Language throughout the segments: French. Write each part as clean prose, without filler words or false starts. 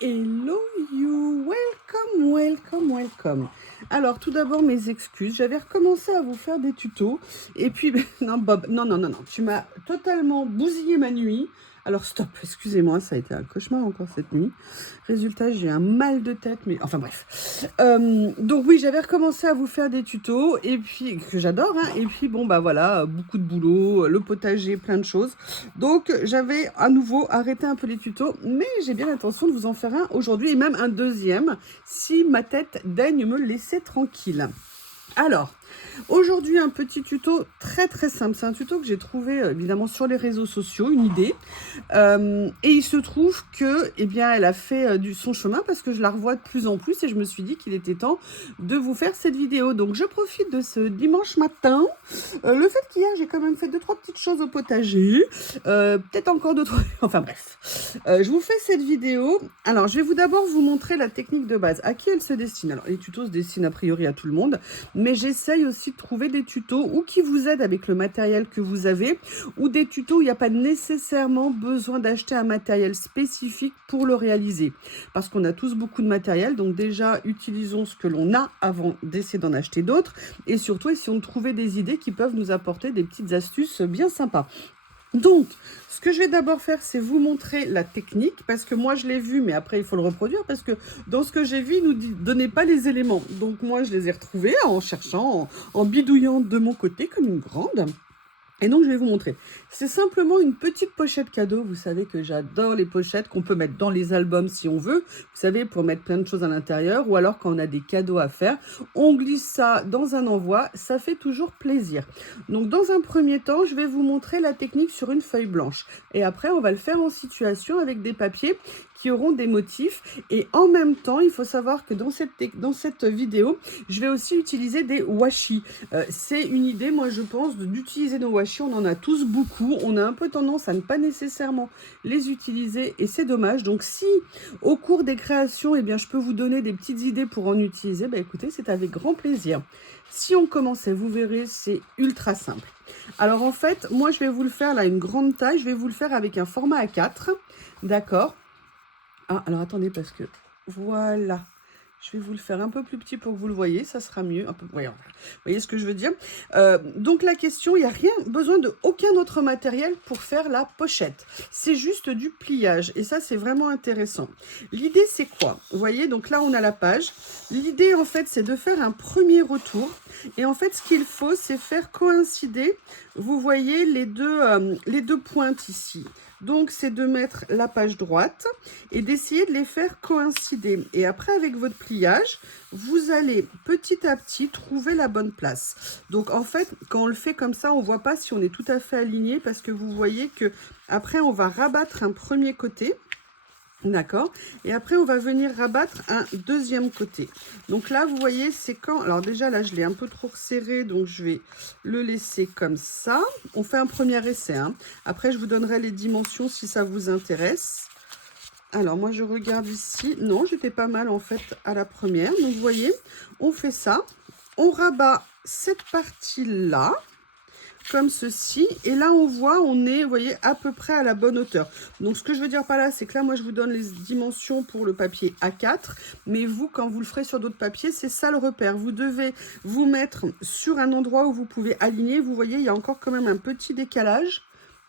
Hello you, welcome, welcome, welcome. Alors tout d'abord mes excuses, j'avais recommencé à vous faire des tutos et puis non Bob, non, tu m'as totalement bousillé ma nuit. Alors stop, excusez-moi, ça a été un cauchemar encore cette nuit. Résultat, j'ai un mal de tête, mais enfin bref. Donc oui, j'avais recommencé à vous faire des tutos et puis que j'adore, hein, et puis bon bah voilà, beaucoup de boulot, le potager, plein de choses. Donc j'avais à nouveau arrêté un peu les tutos, mais j'ai bien l'intention de vous en faire un aujourd'hui et même un deuxième si ma tête daigne me laisser tranquille. Alors, aujourd'hui, un petit tuto très très simple. C'est un tuto que j'ai trouvé évidemment sur les réseaux sociaux, une idée. Et il se trouve que, eh bien, elle a fait son chemin parce que je la revois de plus en plus et je me suis dit qu'il était temps de vous faire cette vidéo. Donc, je profite de ce dimanche matin. Le fait qu'hier, j'ai quand même fait 2-3 petites choses au potager. Peut-être encore d'autres. Enfin bref. Je vous fais cette vidéo. Alors, je vais d'abord vous montrer la technique de base. À qui elle se destine? Alors, les tutos se destinent a priori à tout le monde. Mais j'essaye aussi de trouver des tutos ou qui vous aident avec le matériel que vous avez ou des tutos où il n'y a pas nécessairement besoin d'acheter un matériel spécifique pour le réaliser. Parce qu'on a tous beaucoup de matériel, donc déjà utilisons ce que l'on a avant d'essayer d'en acheter d'autres et surtout essayons de trouver des idées qui peuvent nous apporter des petites astuces bien sympas. Donc, ce que je vais d'abord faire, c'est vous montrer la technique, parce que moi, je l'ai vu, mais après, il faut le reproduire, parce que dans ce que j'ai vu, il ne nous donnait pas les éléments. Donc, moi, je les ai retrouvés en cherchant, en bidouillant de mon côté, comme une grande. Et donc, je vais vous montrer. C'est simplement une petite pochette cadeau. Vous savez que j'adore les pochettes qu'on peut mettre dans les albums si on veut. Vous savez, pour mettre plein de choses à l'intérieur. Ou alors, quand on a des cadeaux à faire, on glisse ça dans un envoi. Ça fait toujours plaisir. Donc, dans un premier temps, je vais vous montrer la technique sur une feuille blanche. Et après, on va le faire en situation avec des papiers qui auront des motifs. Et en même temps, il faut savoir que dans cette vidéo, je vais aussi utiliser des washi. C'est une idée, moi, je pense, d'utiliser nos washi. On en a tous beaucoup. On a un peu tendance à ne pas nécessairement les utiliser et c'est dommage. Donc, si au cours des créations, eh bien, je peux vous donner des petites idées pour en utiliser, bah, écoutez, c'est avec grand plaisir. Si on commençait, vous verrez, c'est ultra simple. Alors, en fait, moi, je vais vous le faire, là, une grande taille. Je vais vous le faire avec un format A4. D'accord? Ah, alors attendez, parce que voilà. Je vais vous le faire un peu plus petit pour que vous le voyez, ça sera mieux. Un peu, ouais, vous voyez ce que je veux dire. Donc la question, il n'y a rien, besoin de aucun autre matériel pour faire la pochette. C'est juste du pliage et ça, c'est vraiment intéressant. L'idée, c'est quoi? Vous voyez, donc là, on a la page. L'idée, en fait, c'est de faire un premier retour. Et en fait, ce qu'il faut, c'est faire coïncider, vous voyez, les deux pointes ici. Donc, c'est de mettre la page droite et d'essayer de les faire coïncider. Et après, avec votre pliage, vous allez petit à petit trouver la bonne place. Donc, en fait, quand on le fait comme ça, on ne voit pas si on est tout à fait aligné parce que vous voyez que après, on va rabattre un premier côté. D'accord. Et après, on va venir rabattre un deuxième côté. Donc là, vous voyez, c'est quand... Alors déjà, là, je l'ai un peu trop resserré, donc je vais le laisser comme ça. On fait un premier essai, hein. Après, je vous donnerai les dimensions si ça vous intéresse. Alors, moi, je regarde ici. Non, j'étais pas mal, en fait, à la première. Donc, vous voyez, on fait ça. On rabat cette partie-là comme ceci. Et là, on voit, on est, vous voyez, à peu près à la bonne hauteur. Donc, ce que je veux dire par là, c'est que là, moi, je vous donne les dimensions pour le papier A4. Mais vous, quand vous le ferez sur d'autres papiers, c'est ça le repère. Vous devez vous mettre sur un endroit où vous pouvez aligner. Vous voyez, il y a encore quand même un petit décalage.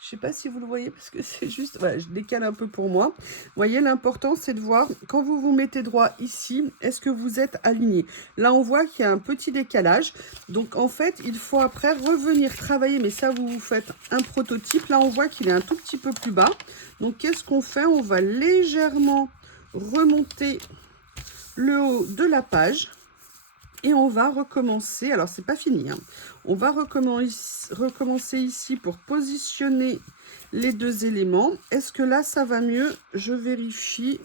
Je ne sais pas si vous le voyez parce que c'est juste, voilà, je décale un peu pour moi. Vous voyez, l'important, c'est de voir, quand vous vous mettez droit ici, est-ce que vous êtes aligné? Là, on voit qu'il y a un petit décalage. Donc, en fait, il faut après revenir travailler. Mais ça, vous faites un prototype. Là, on voit qu'il est un tout petit peu plus bas. Donc, qu'est-ce qu'on fait? On va légèrement remonter le haut de la page. Et on va recommencer, alors c'est pas fini, hein. On va recommencer ici pour positionner les deux éléments. Est-ce que là ça va mieux? Je vérifie.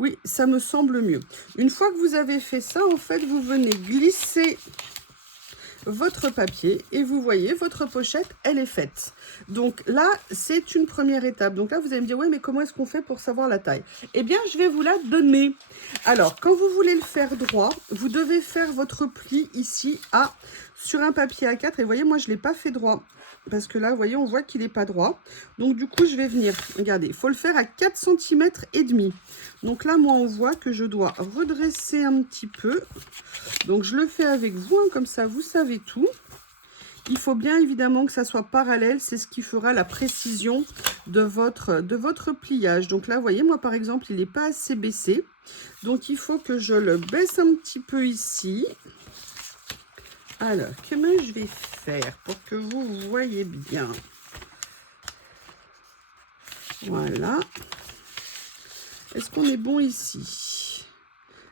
Oui, ça me semble mieux. Une fois que vous avez fait ça, en fait, vous venez glisser votre papier et vous voyez, votre pochette, elle est faite. Donc là, c'est une première étape. Donc là, vous allez me dire, oui, mais comment est-ce qu'on fait pour savoir la taille? Eh bien, je vais vous la donner. Alors, quand vous voulez le faire droit, vous devez faire votre pli ici sur un papier A4. Et vous voyez, moi, je ne l'ai pas fait droit. parce que là, vous voyez, on voit qu'il n'est pas droit. Donc, du coup, je vais venir, regardez, il faut le faire à 4 cm et demi. Donc là, moi, on voit que je dois redresser un petit peu. Donc, je le fais avec vous, hein, comme ça, vous savez tout. Il faut bien évidemment que ça soit parallèle, c'est ce qui fera la précision de votre pliage. Donc là, vous voyez, moi, par exemple, il n'est pas assez baissé. Donc, il faut que je le baisse un petit peu ici. Alors, comment je vais faire pour que vous voyez bien? Voilà. Est-ce qu'on est bon ici?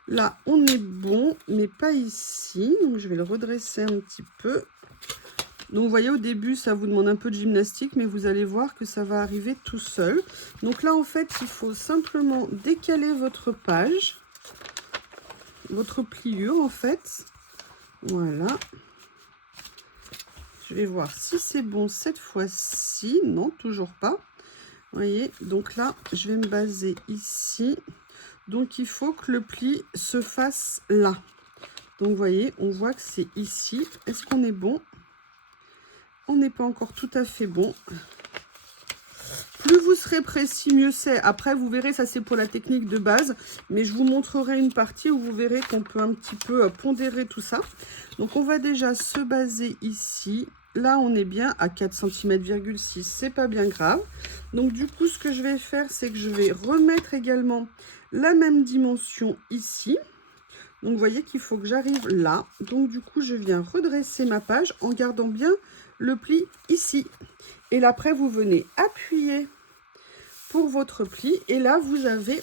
Là, on est bon, mais pas ici. Donc, je vais le redresser un petit peu. Donc, vous voyez, au début, ça vous demande un peu de gymnastique, mais vous allez voir que ça va arriver tout seul. Donc là, en fait, il faut simplement décaler votre page, votre pliure, en fait. Voilà. Je vais voir si c'est bon cette fois-ci. Non, toujours pas. Vous voyez, donc là, je vais me baser ici. Donc, il faut que le pli se fasse là. Donc, vous voyez, on voit que c'est ici. Est-ce qu'on est bon? On n'est pas encore tout à fait bon. Plus vous serez précis, mieux c'est. Après, vous verrez, ça c'est pour la technique de base. Mais je vous montrerai une partie où vous verrez qu'on peut un petit peu pondérer tout ça. Donc, on va déjà se baser ici. Là, on est bien à 4 cm,6 cm. C'est pas bien grave. Donc, du coup, ce que je vais faire, c'est que je vais remettre également la même dimension ici. Donc, vous voyez qu'il faut que j'arrive là. Donc, du coup, je viens redresser ma page en gardant bien le pli ici. Et là, après, vous venez appuyer pour votre pli. Et là, vous avez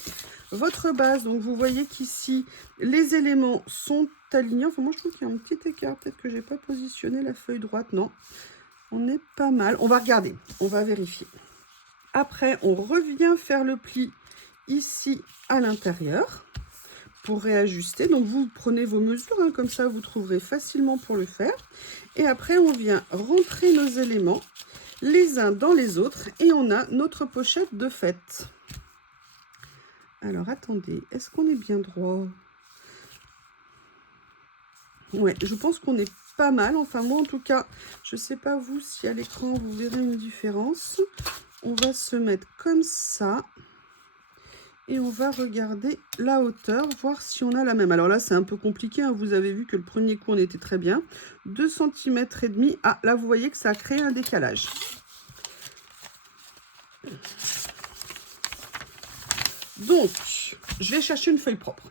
votre base. Donc, vous voyez qu'ici, les éléments sont alignés. Enfin, moi, je trouve qu'il y a un petit écart. Peut-être que je n'ai pas positionné la feuille droite. Non, on est pas mal. On va regarder. On va vérifier. Après, on revient faire le pli ici à l'intérieur pour réajuster. Donc, vous prenez vos mesures. Hein, comme ça, vous trouverez facilement pour le faire. Et après, on vient rentrer nos éléments les uns dans les autres et on a notre pochette de fête. Alors, attendez, est-ce qu'on est bien droit? Ouais, je pense qu'on est pas mal. Enfin, moi, en tout cas, je sais pas vous si à l'écran, vous verrez une différence. On va se mettre comme ça. Et on va regarder la hauteur, voir si on a la même. Alors là, c'est un peu compliqué. Hein. Vous avez vu que le premier coup, on était très bien. 2 cm et demi. Ah, là, vous voyez que ça a créé un décalage. Donc, je vais chercher une feuille propre.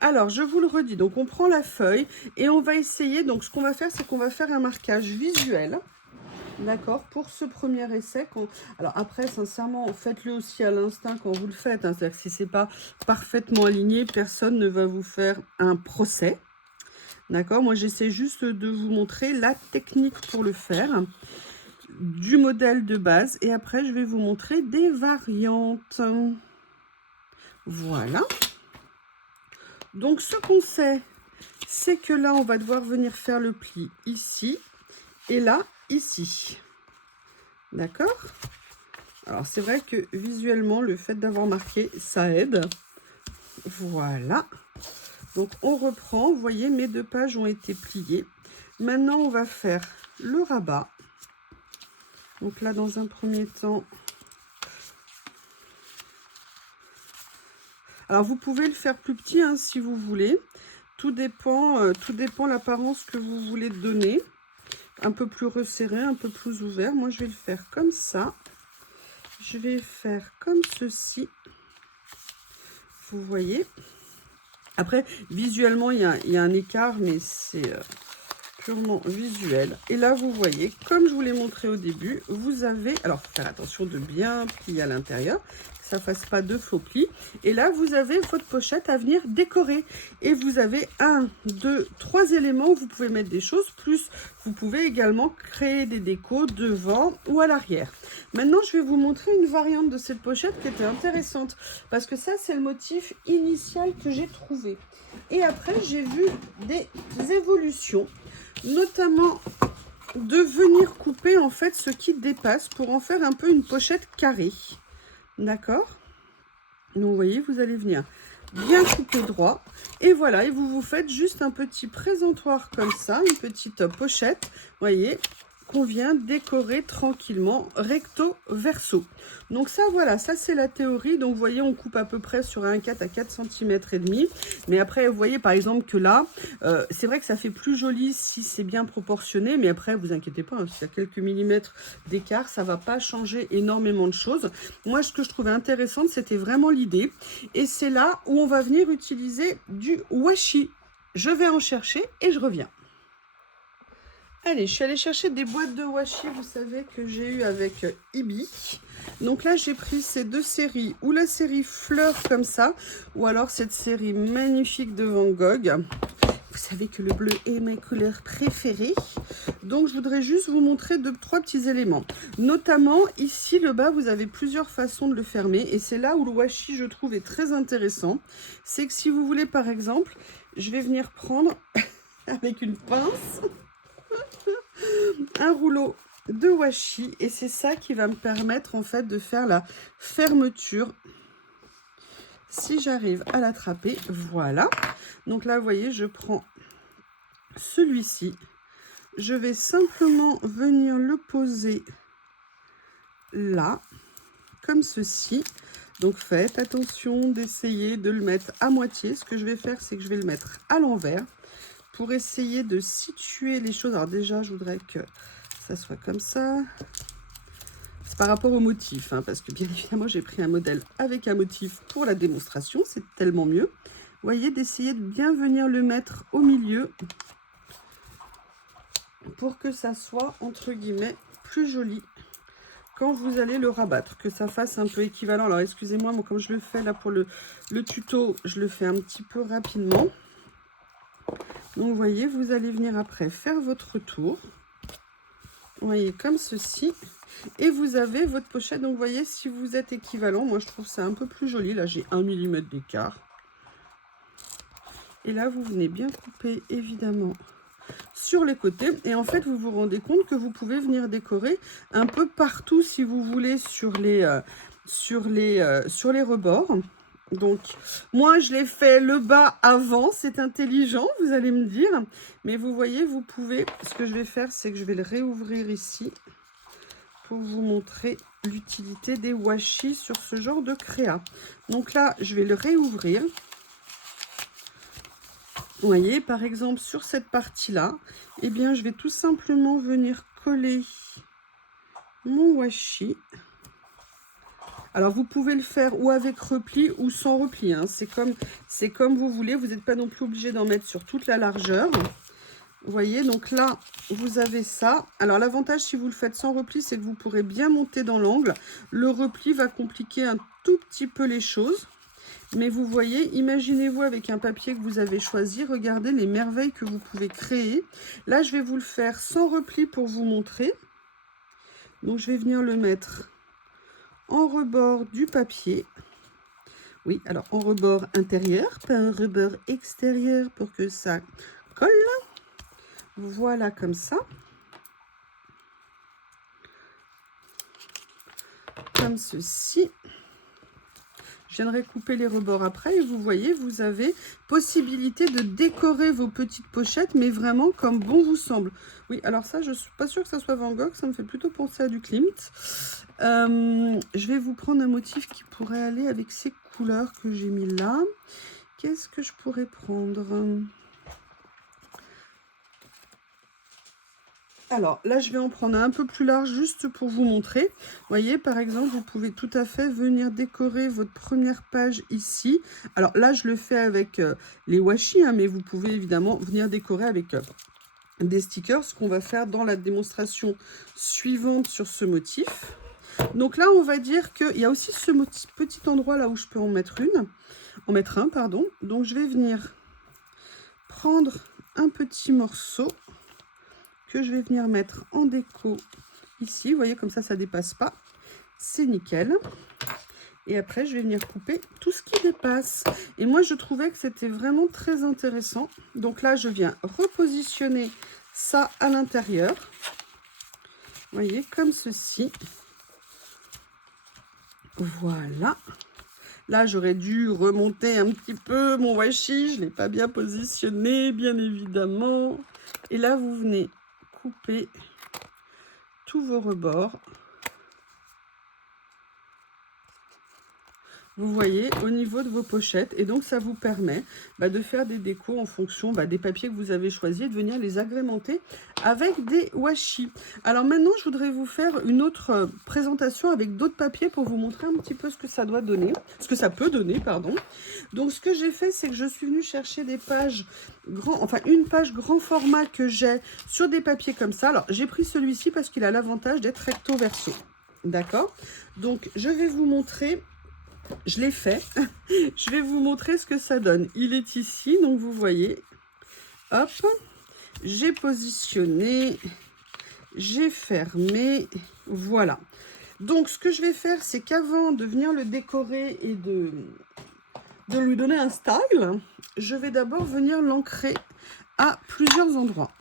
Alors, je vous le redis. Donc, on prend la feuille et on va essayer. Donc, ce qu'on va faire, c'est qu'on va faire un marquage visuel. D'accord, pour ce premier essai. Alors après, sincèrement, faites-le aussi à l'instinct quand vous le faites. Hein. C'est-à-dire que si ce n'est pas parfaitement aligné, personne ne va vous faire un procès. D'accord, moi j'essaie juste de vous montrer la technique pour le faire, du modèle de base. Et après, je vais vous montrer des variantes. Voilà. Donc ce qu'on sait, c'est que là, on va devoir venir faire le pli ici et là, ici. D'accord? Alors, c'est vrai que visuellement, le fait d'avoir marqué, ça aide. Voilà. Donc, on reprend. Vous voyez, mes 2 pages ont été pliées. Maintenant, on va faire le rabat. Donc là, dans un premier temps... Alors, vous pouvez le faire plus petit hein, si vous voulez. Tout dépend l'apparence que vous voulez donner. Un peu plus resserré, un peu plus ouvert. Moi, je vais le faire comme ça. Je vais faire comme ceci. Vous voyez. Après, visuellement, il y a un écart, mais c'est purement visuel. Et là, vous voyez, comme je vous l'ai montré au début, vous avez... Alors, faut faire attention de bien plier à l'intérieur, que ça ne fasse pas de faux plis. Et là, vous avez votre pochette à venir décorer. Et vous avez 1, 2, 3 éléments où vous pouvez mettre des choses. Plus, vous pouvez également créer des décos devant ou à l'arrière. Maintenant, je vais vous montrer une variante de cette pochette qui était intéressante. Parce que ça, c'est le motif initial que j'ai trouvé. Et après, j'ai vu des évolutions. Notamment de venir couper en fait ce qui dépasse pour en faire un peu une pochette carrée. D'accord? Donc vous voyez, vous allez venir bien coupé droit. Et voilà, et vous vous faites juste un petit présentoir comme ça, une petite pochette, voyez, qu'on vient décorer tranquillement recto verso. Donc ça, voilà, ça c'est la théorie. Donc vous voyez, on coupe à peu près sur un 4 à 4 cm et demi. Mais après, vous voyez par exemple que là, c'est vrai que ça fait plus joli si c'est bien proportionné. Mais après, vous inquiétez pas, hein, s'il y a quelques millimètres d'écart, ça va pas changer énormément de choses. Moi, ce que je trouvais intéressant, c'était vraiment l'idée. Et c'est là où on va venir utiliser du washi. Je vais en chercher et je reviens. Allez, je suis allée chercher des boîtes de washi, vous savez, que j'ai eu avec Ibi. Donc là, j'ai pris ces deux séries, ou la série Fleurs comme ça, ou alors cette série magnifique de Van Gogh. Vous savez que le bleu est ma couleur préférée. Donc, je voudrais juste vous montrer trois petits éléments. Notamment, ici, le bas, vous avez plusieurs façons de le fermer. Et c'est là où le washi, je trouve, est très intéressant. C'est que si vous voulez, par exemple, je vais venir prendre avec une pince un rouleau de washi et c'est ça qui va me permettre en fait de faire la fermeture. Si j'arrive à l'attraper, voilà. Donc là, vous voyez, je prends celui-ci. Je vais simplement venir le poser là, comme ceci. Donc faites attention d'essayer de le mettre à moitié. Ce que je vais faire, c'est que je vais le mettre à l'envers pour essayer de situer les choses. Alors déjà, je voudrais que ça soit comme ça. C'est par rapport au motif, hein, parce que bien évidemment, j'ai pris un modèle avec un motif pour la démonstration. C'est tellement mieux. Vous voyez, d'essayer de bien venir le mettre au milieu pour que ça soit, entre guillemets, plus joli quand vous allez le rabattre, que ça fasse un peu équivalent. Alors, excusez-moi, moi, comme je le fais là pour le tuto, je le fais un petit peu rapidement. Donc, vous voyez, vous allez venir après faire votre tour. Vous voyez, comme ceci. Et vous avez votre pochette. Donc, vous voyez, si vous êtes équivalent, moi, je trouve ça un peu plus joli. Là, j'ai 1 mm d'écart. Et là, vous venez bien couper, évidemment, sur les côtés. Et en fait, vous vous rendez compte que vous pouvez venir décorer un peu partout, si vous voulez, sur les rebords. Donc, moi, je l'ai fait le bas avant. C'est intelligent, vous allez me dire. Mais vous voyez, vous pouvez... Ce que je vais faire, c'est que je vais le réouvrir ici pour vous montrer l'utilité des washi sur ce genre de créa. Donc là, je vais le réouvrir. Vous voyez, par exemple, sur cette partie-là, eh bien, je vais tout simplement venir coller mon washi. Alors, vous pouvez le faire ou avec repli ou sans repli, hein. C'est comme vous voulez. Vous n'êtes pas non plus obligé d'en mettre sur toute la largeur. Vous voyez, donc là, vous avez ça. Alors, l'avantage, si vous le faites sans repli, c'est que vous pourrez bien monter dans l'angle. Le repli va compliquer un tout petit peu les choses. Mais vous voyez, imaginez-vous avec un papier que vous avez choisi, regardez les merveilles que vous pouvez créer. Là, je vais vous le faire sans repli pour vous montrer. Donc, je vais venir le mettre en rebord du papier. Oui, alors en rebord intérieur, pas un rebord extérieur pour que ça colle. Voilà, comme ça. Comme ceci. Je viendrai couper les rebords après et vous voyez, vous avez possibilité de décorer vos petites pochettes, mais vraiment comme bon vous semble. Oui, alors ça, je ne suis pas sûre que ça soit Van Gogh, ça me fait plutôt penser à du Klimt. Je vais vous prendre un motif qui pourrait aller avec ces couleurs que j'ai mis là. Qu'est-ce que je pourrais prendre ? Alors là, je vais en prendre un peu plus large juste pour vous montrer. Vous voyez, par exemple, vous pouvez tout à fait venir décorer votre première page ici. Alors là, je le fais avec les washi, hein, mais vous pouvez évidemment venir décorer avec des stickers, ce qu'on va faire dans la démonstration suivante sur ce motif. Donc là, on va dire qu'il y a aussi ce petit endroit là où je peux en mettre un, pardon. Donc je vais venir prendre un petit morceau que je vais venir mettre en déco ici. Vous voyez, comme ça dépasse pas. C'est nickel. Et après, je vais venir couper tout ce qui dépasse. Et moi, je trouvais que c'était vraiment très intéressant. Donc là, je viens repositionner ça à l'intérieur. Vous voyez, comme ceci. Voilà. Là, j'aurais dû remonter un petit peu mon washi. Je ne l'ai pas bien positionné, bien évidemment. Et là, vous venez couper tous vos rebords. Vous voyez, au niveau de vos pochettes. Et donc, ça vous permet de faire des décos en fonction des papiers que vous avez choisis et de venir les agrémenter avec des washi. Alors maintenant, je voudrais vous faire une autre présentation avec d'autres papiers pour vous montrer un petit peu ce que ça doit donner, ce que ça peut donner, pardon. Donc, ce que j'ai fait, c'est que je suis venue chercher des pages une page grand format que j'ai sur des papiers comme ça. Alors, j'ai pris celui-ci parce qu'il a l'avantage d'être recto verso. D'accord? Donc, je vais vous montrer. Je l'ai fait. Je vais vous montrer ce que ça donne. Il est ici, donc vous voyez. Hop. J'ai positionné. J'ai fermé. Voilà. Donc, ce que je vais faire, c'est qu'avant de venir le décorer et de lui donner un style, je vais d'abord venir l'ancrer à plusieurs endroits.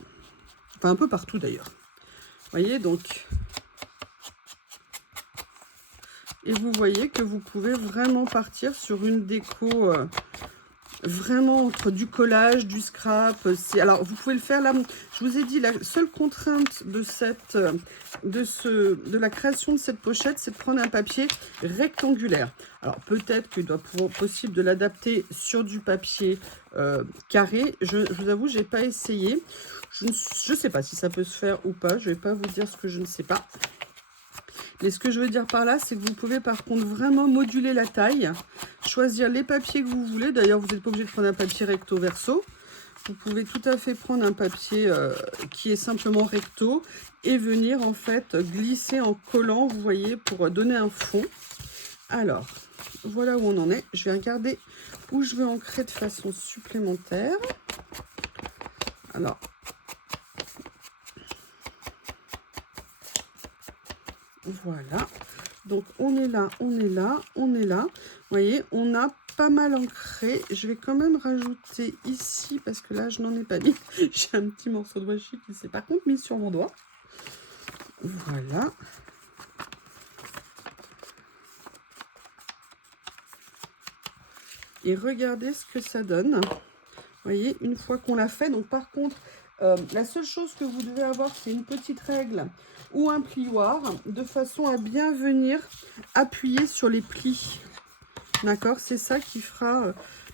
Enfin, un peu partout d'ailleurs. Vous voyez, donc... Et vous voyez que vous pouvez vraiment partir sur une déco vraiment entre du collage, du scrap. Alors, vous pouvez le faire là. Je vous ai dit, la seule contrainte de la création de cette pochette, c'est de prendre un papier rectangulaire. Alors, peut-être qu'il doit pouvoir possible de l'adapter sur du papier carré. Je vous avoue, je n'ai pas essayé. Je ne sais pas si ça peut se faire ou pas. Je ne vais pas vous dire ce que je ne sais pas. Mais ce que je veux dire par là, c'est que vous pouvez par contre vraiment moduler la taille, choisir les papiers que vous voulez. D'ailleurs, vous n'êtes pas obligé de prendre un papier recto verso. Vous pouvez tout à fait prendre un papier qui est simplement recto et venir en fait glisser en collant, vous voyez, pour donner un fond. Alors, voilà où on en est. Je vais regarder où je veux ancrer de façon supplémentaire. Alors, voilà. Donc, on est là, on est là, on est là. Vous voyez, on a pas mal ancré. Je vais quand même rajouter ici, parce que là, je n'en ai pas mis. J'ai un petit morceau de washi qui s'est par contre mis sur mon doigt. Voilà. Et regardez ce que ça donne. Vous voyez, une fois qu'on l'a fait. Donc, par contre, la seule chose que vous devez avoir, c'est une petite règle ou un plioir, de façon à bien venir appuyer sur les plis. D'accord, c'est ça qui fera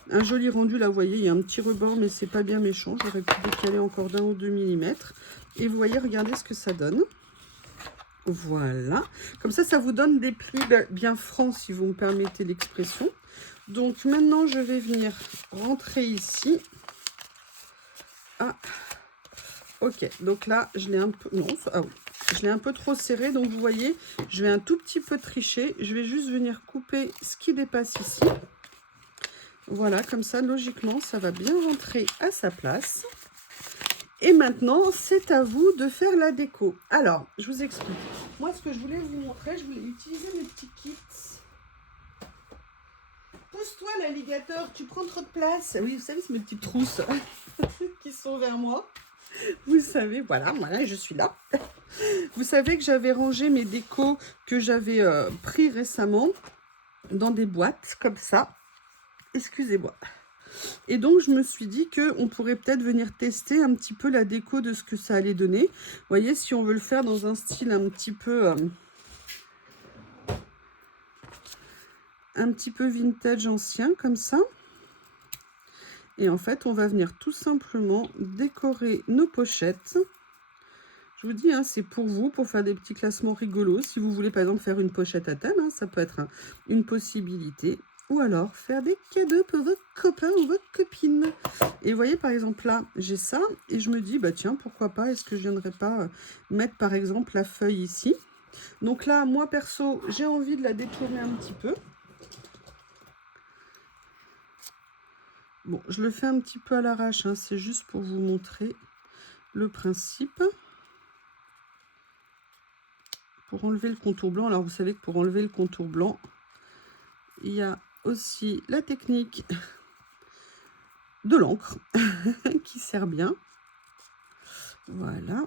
un joli rendu. Là, vous voyez, il y a un petit rebord, mais c'est pas bien méchant. J'aurais pu décaler encore d'1 ou 2 mm. Et vous voyez, regardez ce que ça donne. Voilà. Comme ça vous donne des plis bien francs, si vous me permettez l'expression. Donc, maintenant, je vais venir rentrer ici. Ah, ok. Donc là, je l'ai un peu... Non, ah oui. Je l'ai un peu trop serré, donc vous voyez, je vais un tout petit peu tricher. Je vais juste venir couper ce qui dépasse ici. Voilà, comme ça, logiquement, ça va bien rentrer à sa place. Et maintenant, c'est à vous de faire la déco. Alors, je vous explique. Moi, ce que je voulais vous montrer, je voulais utiliser mes petits kits. Pousse-toi, l'alligator, tu prends trop de place. Oui, vous savez, c'est mes petites trousses qui sont vers moi. Vous savez, voilà, je suis là. Vous savez que j'avais rangé mes décos que j'avais pris récemment dans des boîtes comme ça. Excusez-moi. Et donc, je me suis dit qu'on pourrait peut-être venir tester un petit peu la déco de ce que ça allait donner. Vous voyez, si on veut le faire dans un style un petit peu vintage ancien, comme ça. Et en fait, on va venir tout simplement décorer nos pochettes. Je vous dis, hein, c'est pour vous, pour faire des petits classements rigolos. Si vous voulez, par exemple, faire une pochette à thème, hein, ça peut être une possibilité. Ou alors, faire des cadeaux pour vos copains ou vos copines. Et vous voyez, par exemple, là, j'ai ça. Et je me dis, bah tiens, pourquoi pas, est-ce que je viendrais pas mettre, par exemple, la feuille ici. Donc là, moi, perso, j'ai envie de la détourner un petit peu. Bon, je le fais un petit peu à l'arrache, hein, c'est juste pour vous montrer le principe. Pour enlever le contour blanc, alors vous savez que pour enlever le contour blanc, il y a aussi la technique de l'encre qui sert bien. Voilà.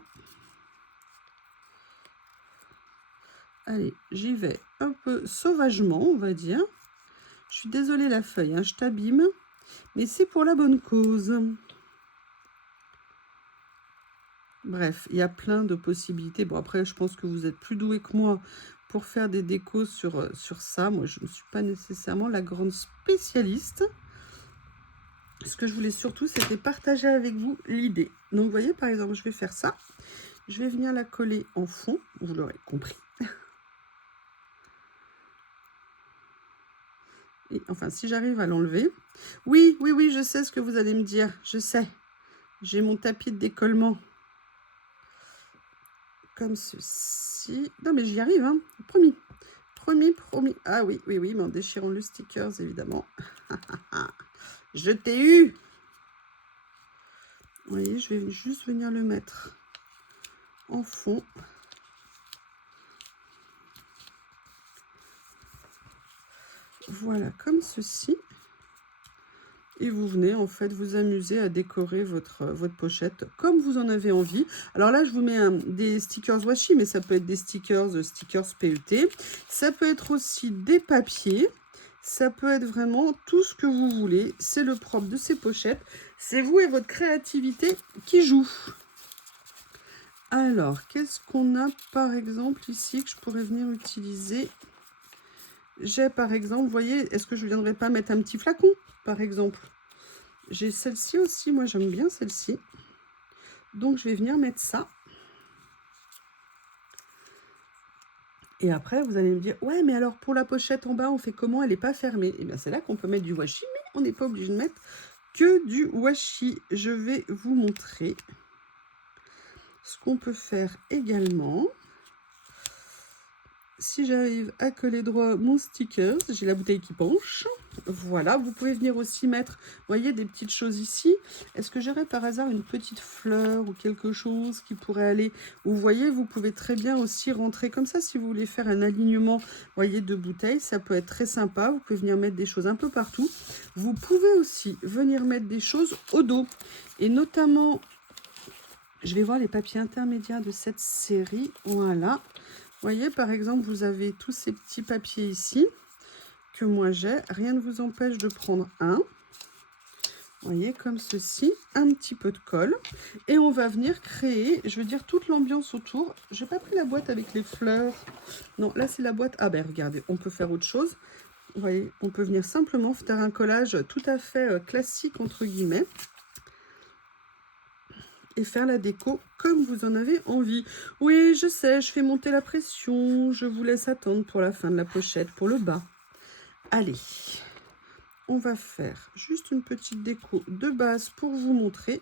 Allez, j'y vais un peu sauvagement, on va dire. Je suis désolée la feuille, hein, je t'abîme, mais c'est pour la bonne cause. Bref, il y a plein de possibilités. Bon, après, je pense que vous êtes plus doué que moi pour faire des décos sur ça. Moi, je ne suis pas nécessairement la grande spécialiste. Ce que je voulais surtout, c'était partager avec vous l'idée. Donc, vous voyez, par exemple, je vais faire ça. Je vais venir la coller en fond, vous l'aurez compris. Et enfin, si j'arrive à l'enlever. Oui, oui, oui, je sais ce que vous allez me dire. Je sais. J'ai mon tapis de décollement. Comme ceci. Non, mais j'y arrive, hein. Promis. Promis, promis. Ah oui, oui, oui, mais en déchirant le stickers, évidemment. Je t'ai eu. Vous voyez, je vais juste venir le mettre en fond. Voilà, comme ceci. Et vous venez en fait vous amuser à décorer votre pochette comme vous en avez envie. Alors là, je vous mets des stickers washi, mais ça peut être des stickers PET. Ça peut être aussi des papiers. Ça peut être vraiment tout ce que vous voulez. C'est le propre de ces pochettes. C'est vous et votre créativité qui joue. Alors, qu'est-ce qu'on a par exemple ici que je pourrais venir utiliser? J'ai par exemple, vous voyez, est-ce que je ne viendrai pas mettre un petit flacon par exemple? J'ai celle-ci aussi, moi j'aime bien celle-ci. Donc je vais venir mettre ça. Et après vous allez me dire, ouais mais alors pour la pochette en bas, on fait comment? Elle n'est pas fermée. Et bien c'est là qu'on peut mettre du washi, mais on n'est pas obligé de mettre que du washi. Je vais vous montrer ce qu'on peut faire également. Si j'arrive à coller droit mon sticker, j'ai la bouteille qui penche. Voilà, vous pouvez venir aussi mettre, vous voyez, des petites choses ici. Est-ce que j'aurais par hasard une petite fleur ou quelque chose qui pourrait aller? Vous voyez, vous pouvez très bien aussi rentrer comme ça si vous voulez faire un alignement, vous voyez, de bouteilles. Ça peut être très sympa. Vous pouvez venir mettre des choses un peu partout. Vous pouvez aussi venir mettre des choses au dos. Et notamment, je vais voir les papiers intermédiaires de cette série. Voilà. Vous voyez, par exemple, vous avez tous ces petits papiers ici que moi j'ai. Rien ne vous empêche de prendre un. Vous voyez, comme ceci, un petit peu de colle. Et on va venir créer, je veux dire, toute l'ambiance autour. Je n'ai pas pris la boîte avec les fleurs. Non, là, c'est la boîte. Ah ben, regardez, on peut faire autre chose. Vous voyez, on peut venir simplement faire un collage tout à fait classique, entre guillemets. Et faire la déco comme vous en avez envie. Oui, je sais, je fais monter la pression. Je vous laisse attendre pour la fin de la pochette, pour le bas. Allez, on va faire juste une petite déco de base pour vous montrer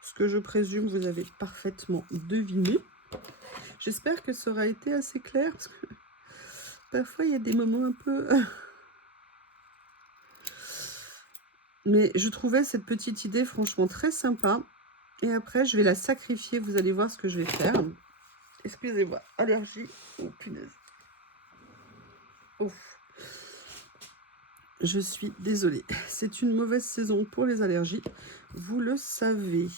ce que je présume vous avez parfaitement deviné. J'espère que ça aura été assez clair parce que parfois il y a des moments un peu... Mais je trouvais cette petite idée franchement très sympa. Et après, je vais la sacrifier. Vous allez voir ce que je vais faire. Excusez-moi, allergie. Oh, punaise. Ouf. Je suis désolée. C'est une mauvaise saison pour les allergies. Vous le savez.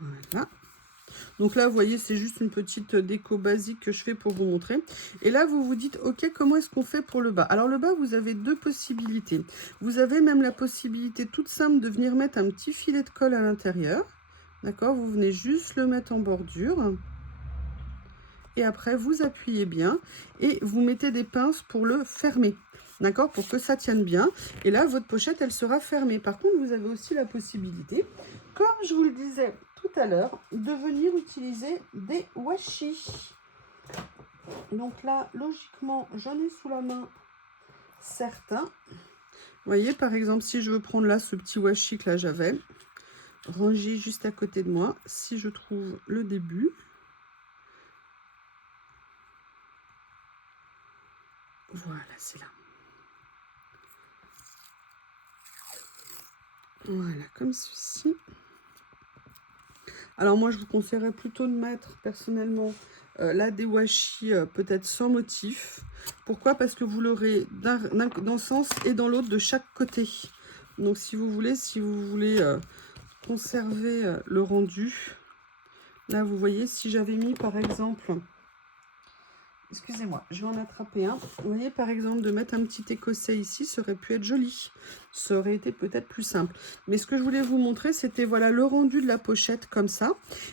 Voilà. Donc là, vous voyez, c'est juste une petite déco basique que je fais pour vous montrer. Et là, vous vous dites, ok, comment est-ce qu'on fait pour le bas? Alors le bas, vous avez deux possibilités. Vous avez même la possibilité toute simple de venir mettre un petit filet de colle à l'intérieur. D'accord? Vous venez juste le mettre en bordure. Et après, vous appuyez bien et vous mettez des pinces pour le fermer. D'accord? Pour que ça tienne bien. Et là, votre pochette, elle sera fermée. Par contre, vous avez aussi la possibilité, comme je vous le disais tout à l'heure, de venir utiliser des washi. Donc là, logiquement, j'en ai sous la main certains. Vous voyez, par exemple, si je veux prendre là ce petit washi que là j'avais, rangé juste à côté de moi, si je trouve le début. Voilà, c'est là. Voilà, comme ceci. Alors moi, je vous conseillerais plutôt de mettre personnellement là des washi peut-être sans motif. Pourquoi? Parce que vous l'aurez dans le sens et dans l'autre de chaque côté. Donc si vous voulez conserver le rendu, Là, vous voyez, si j'avais mis, par exemple... Excusez-moi, je vais en attraper un. Vous voyez, par exemple, de mettre un petit écossais ici, ça aurait pu être joli. Ça aurait été peut-être plus simple. Mais ce que je voulais vous montrer, c'était voilà le rendu de la pochette comme ça.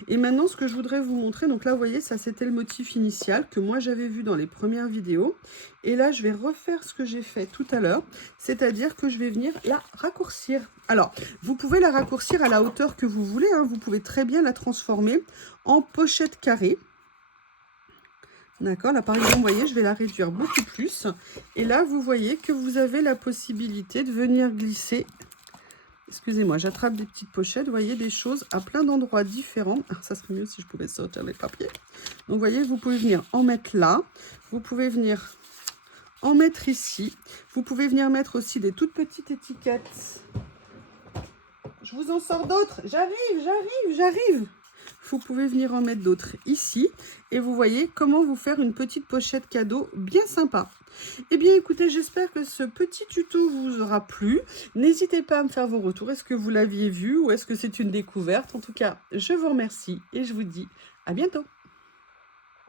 Et maintenant, ce que je voudrais vous montrer, donc là, vous voyez, ça, c'était le motif initial que moi, j'avais vu dans les premières vidéos. Et là, je vais refaire ce que j'ai fait tout à l'heure, c'est-à-dire que je vais venir la raccourcir. Alors, vous pouvez la raccourcir à la hauteur que vous voulez, hein. Vous pouvez très bien la transformer en pochette carrée. D'accord, là par exemple, vous voyez, je vais la réduire beaucoup plus. Et là, vous voyez que vous avez la possibilité de venir glisser. Excusez-moi, j'attrape des petites pochettes, vous voyez, des choses à plein d'endroits différents. Ah, ça serait mieux si je pouvais sortir les papiers. Donc, vous voyez, vous pouvez venir en mettre là. Vous pouvez venir en mettre ici. Vous pouvez venir mettre aussi des toutes petites étiquettes. Je vous en sors d'autres. J'arrive. Vous pouvez venir en mettre d'autres ici. Et vous voyez comment vous faire une petite pochette cadeau bien sympa. Eh bien, écoutez, j'espère que ce petit tuto vous aura plu. N'hésitez pas à me faire vos retours. Est-ce que vous l'aviez vu ou est-ce que c'est une découverte? En tout cas, je vous remercie et je vous dis à bientôt.